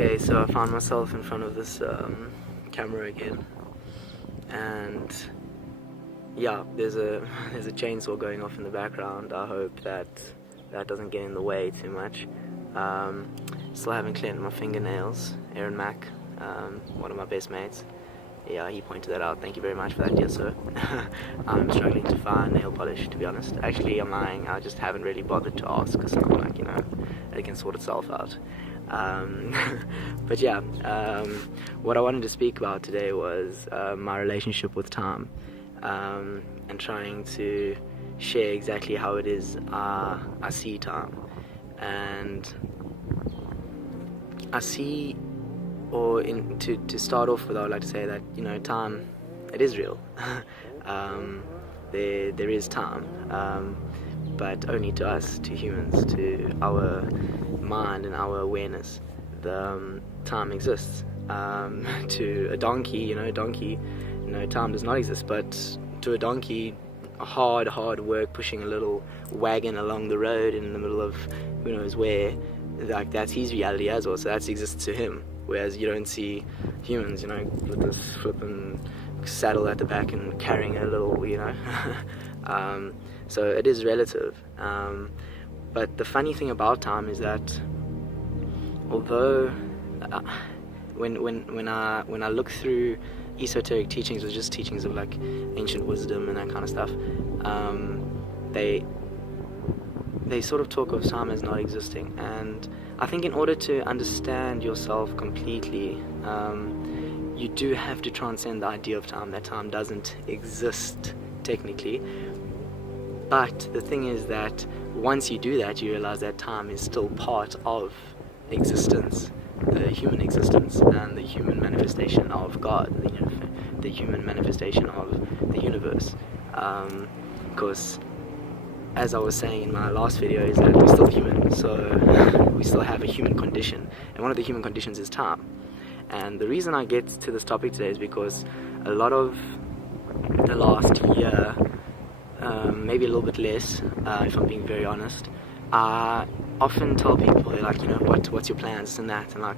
Okay, so I found myself in front of this camera again, and yeah, there's a chainsaw going off in the background. I hope that doesn't get in the way too much. Still haven't cleaned my fingernails. Aaron Mack, one of my best mates, yeah, he pointed that out. Thank you very much for that, dear sir. I'm struggling to find nail polish, to be honest. Actually, I'm lying. I just haven't really bothered to ask, because I'm like, it can sort itself out. But yeah, what I wanted to speak about today was my relationship with time, and trying to share exactly how it is I see time. And I see, to start off with, I would like to say that time, it is real. There is time, but only to us, to humans, to our mind and our awareness. The time exists. To a donkey, time does not exist. But to a donkey, hard work pushing a little wagon along the road in the middle of who knows where, like, that's his reality as well. So that exists to him. Whereas you don't see humans, with this flipping saddle at the back and carrying a little, so it is relative. But the funny thing about time is that although when I look through esoteric teachings, or just teachings of like ancient wisdom and that kind of stuff, they sort of talk of time as not existing. And I think in order to understand yourself completely, you do have to transcend the idea of time, that time doesn't exist technically. But the thing is that once you do that, you realize that time is still part of existence, the human existence, and the human manifestation of God, the human manifestation of the universe. Because as I was saying in my last video, is that we're still human, so we still have a human condition, and one of the human conditions is time. And the reason I get to this topic today is because a lot of the last year, maybe a little bit less, if I'm being very honest, I often tell people, they're like, what's your plans, and that, and I'm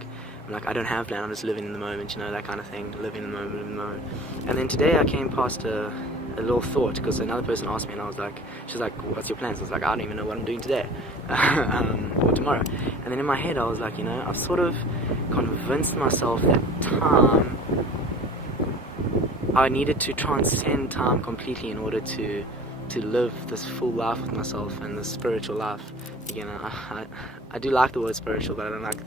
like, I don't have plans, I'm just living in the moment, that kind of thing, living in the moment. And then today I came past a little thought, because another person asked me, and I was like, she's like, what's your plans? I was like, I don't even know what I'm doing today, or tomorrow. And then in my head I was like, I've sort of convinced myself that time, I needed to transcend time completely in order to live this full life with myself, and the spiritual life. I do like the word spiritual, but I don't like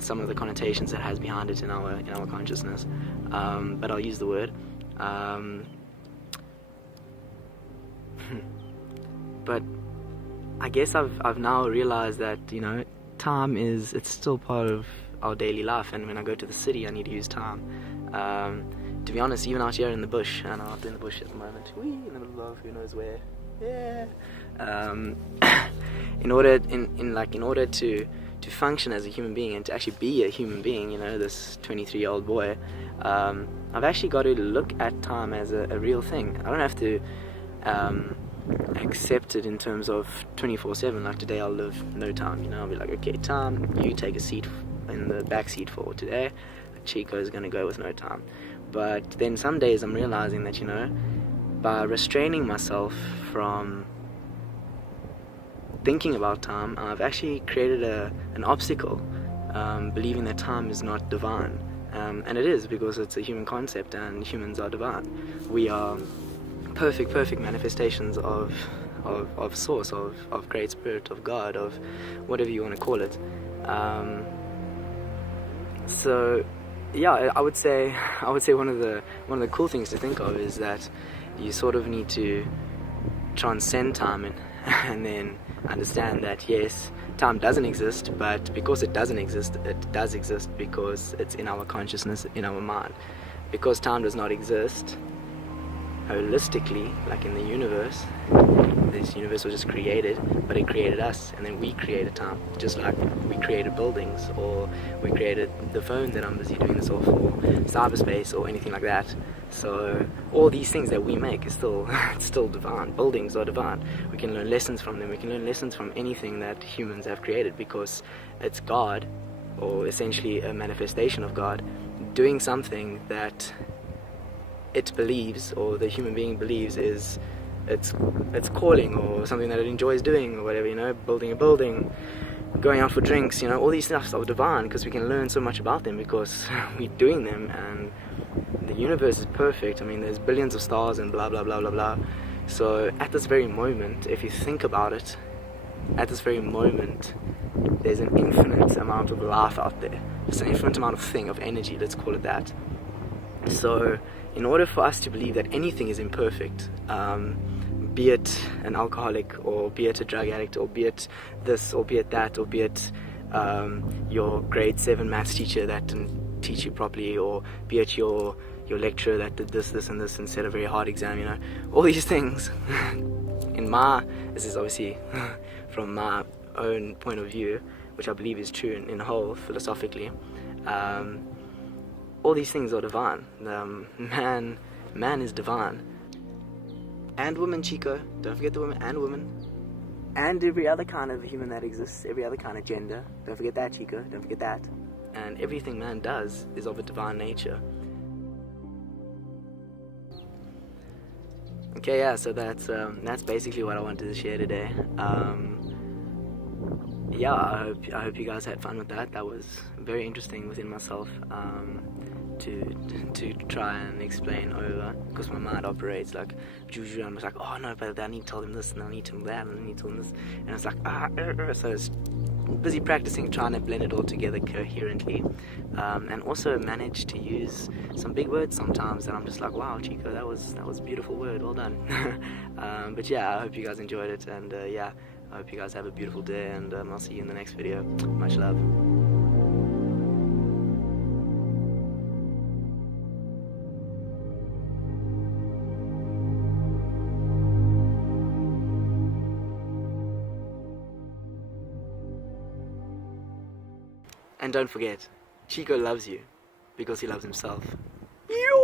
some of the connotations it has behind it in our consciousness. But I'll use the word. But I guess I've now realized that time it's still part of our daily life, and when I go to the city I need to use time. To be honest, even out here in the bush, and I'm out in the bush at the moment, in the middle of who knows where, in order to function as a human being, and to actually be a human being, this 23-year-old boy, I've actually got to look at time as a real thing. I don't have to accept it in terms of 24/7. Like today I'll live no time, I'll be like, okay, time, you take a seat in the back seat for today. Chico is going to go with no time. But then some days I'm realizing that, by restraining myself from thinking about time, I've actually created an obstacle, believing that time is not divine. And it is, because it's a human concept, and humans are divine. We are perfect manifestations of source, of great spirit, of God, of whatever you want to call it. So yeah, I would say one of the cool things to think of is that you sort of need to transcend time and then understand that yes, time doesn't exist, but because it doesn't exist, it does exist because it's in our consciousness, in our mind. Because time does not exist holistically, like in the universe, this universe was just created, but it created us, and then we created time, just like we created buildings, or we created the phone that I'm busy doing this off, or cyberspace, or anything like that. So all these things that we make is still divine. Buildings are divine. We can learn lessons from them. We can learn lessons from anything that humans have created, because it's God or essentially a manifestation of God, doing something that it believes, or the human being believes, is its calling, or something that it enjoys doing, or whatever, you know, building a building, going out for drinks, you know, all these stuffs are divine, because we can learn so much about them because we're doing them. And the universe is perfect. I mean, there's billions of stars and blah blah blah blah blah. So at this very moment, if you think about it, at this very moment, there's an infinite amount of life out there. It's an infinite amount of energy, let's call it that. So in order for us to believe that anything is imperfect, be it an alcoholic, or be it a drug addict, or be it this, or be it that, or be it your grade 7 maths teacher that didn't teach you properly, or be it your lecturer that did this and this and set a very hard exam, you know, all these things. This is obviously from my own point of view, which I believe is true in whole, philosophically, all these things are divine. Man is divine. And woman, Chico, don't forget the woman and woman. And every other kind of human that exists, every other kind of gender, don't forget that, Chico, don't forget that. And everything man does is of a divine nature. Okay, yeah, so that's basically what I wanted to share today. Yeah, I hope you guys had fun with that. That was very interesting within myself, to try and explain over, because my mind operates like, I'm just like, oh no, but I need to tell them this, and I need to tell them that, and I need to tell them this, and it's like, so it's busy practicing, trying to blend it all together coherently, and also manage to use some big words sometimes that I'm just like, wow, Chico, that was a beautiful word, well done. But yeah, I hope you guys enjoyed it, and yeah, I hope you guys have a beautiful day, and I'll see you in the next video. Much love. And don't forget, Chico loves you because he loves himself. Yo!